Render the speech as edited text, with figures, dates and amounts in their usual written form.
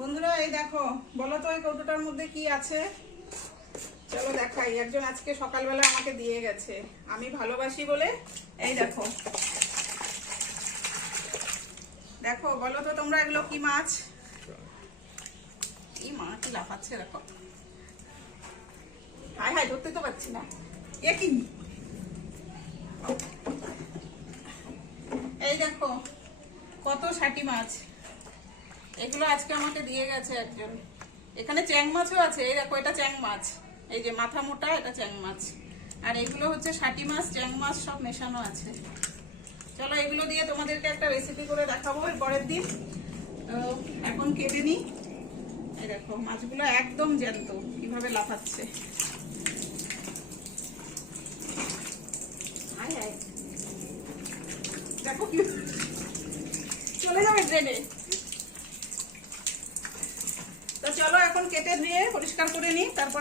বন্ধুরা এই দেখো, বলো তো এই কৌটোটার মধ্যে কি আছে। চলো দেখাই। একজন আজকে সকালবেলা আমাকে দিয়ে গেছে, আমি ভালোবাসি বলে। এই দেখো দেখো, বলো তো তোমরা এগুলো কি মাছ? কি মাছ কি লাফাচ্ছে দেখো। হায় হায়, ধরতে তো পারছি না। এ কি? এই দেখো কত ষাটি মাছ। এগুলো আজকে আমাকে দিয়ে গেছে একজন। এখানে চ্যাং মাছও আছে। এই দেখো, এটা চ্যাং মাছ। এই যে মাথা মোটা, এটা চ্যাং মাছ। আর এগুলো হচ্ছে ষাটি মাছ, চ্যাং মাছ সব মেশানো আছে। চলো এগুলো দিয়ে তোমাদেরকে একটা রেসিপি করে দেখাবো এর পরের দিন। এখন কেটে নিই। এই দেখো মাছগুলো একদম জ্যান্ত, কিভাবে লাফাচ্ছে। আয় আয়, দেখো কি চলে যাবে ট্রেনে। তো চলো এখন কেটে দিয়ে পরিষ্কার করে নিই, তারপর